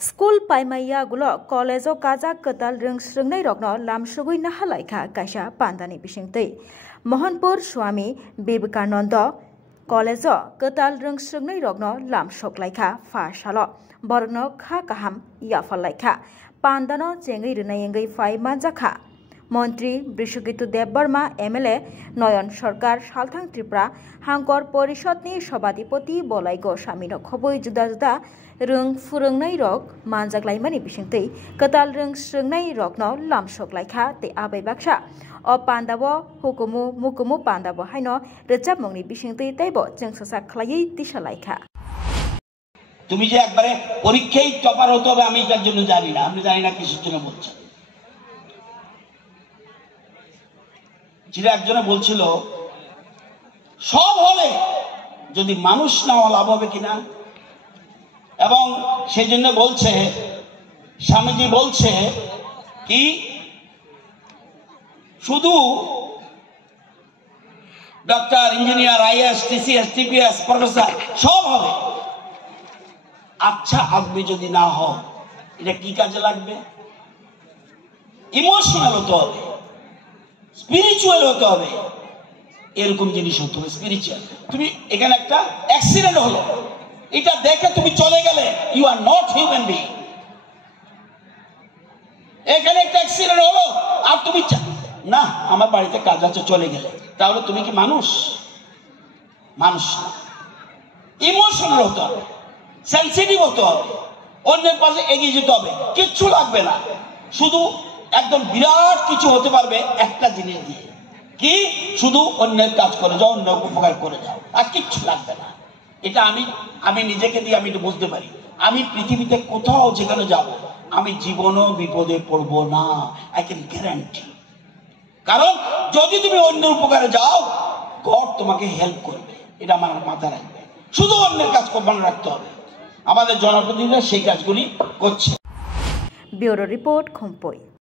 School paimaya gulo college kaja ketal reng srengnai rokno lam sugui nahalaikha kaisa pandani bisingtei Mohanpur Swami Vivekananda college ketal reng srengnai rokno lam soklaikha fa salo borno kha kaham yafalaikha pandano chengai rinayengai fai manjakha Montri Brishugitu Debbarma MLA Noyon Sarkar Salthang Tripura Hangkor Porishotni Sabadipoti Bolaigo Samino Khoboi Juda Juda Rung Furungnai Rok Manjaklaimani Bisingtei Ketal Rung Srengnai Rokno Lamsoklaikha Te Abai Baksha O Pandabo Hukumu Mukumu Pandabo Haino Recap Mongni Bisingtei Taibo Jengsasak Khlai Tisalaikha তুমি যে একবারে পরীক্ষায় topper হতে হবে আমি তার জন্য জানি না আমি জানি না কিসের জন্য বলছি যেটা একজনে বলছিল সব হলে যদি মানুষ না লাভ হবে কিনা এবং সেই জন্য বলছে স্বামীজি বলছে কি শুধু doctor engineer is TCS TPS professor সব হবে আচ্ছা আদমি যদি না হয় এটা কি কাজে লাগবে ইমোশনাল হতে হবে স্পিরিচুয়াল হতে হবে এরকম জিনিস হতে হবে স্পিরিচুয়াল তুমি এখানে একটা অ্যাক্সিডেন্ট হলো এটা দেখে তুমি চলে গেলে you are not human being এখানে একটা অ্যাক্সিডেন্ট হলো আর তুমি না আমার বাড়িতে কাজ আছে চলে গেলে তাহলে তুমি কি মানুষ মানুষ ইমোশনাল হতে হবে সেন্সিটিভ হতে হবে অন্যের পাশে এগিয়ে যেতে হবে কিচ্ছু লাগবে না শুধু একদম বিরাট কিছু হতে পারবে একটা জিনিস দিয়ে কি শুধু অন্যের কাজ করে যাও অন্য উপকার করে যাও আর কিচ্ছু লাগবে না এটা আমি নিজেকে দিয়ে আমি একটু বুঝতে পারি আমি পৃথিবীতে কোথাও যেখানে যাব আমি জীবনও বিপদে পড়ব না আই ক্যান গ্যারান্টি কারণ যদি তুমি অন্যের উপকারে যাও গড তোমাকে হেল্প করবে এটা আমার মাথায় রাখবে শুধু অন্যের কাজ মনে রাখতে হবে আমাদের জনপ্রতিনিধিরা সেই কাজগুলি করছে ব্যুরো রিপোর্ট খুমপই।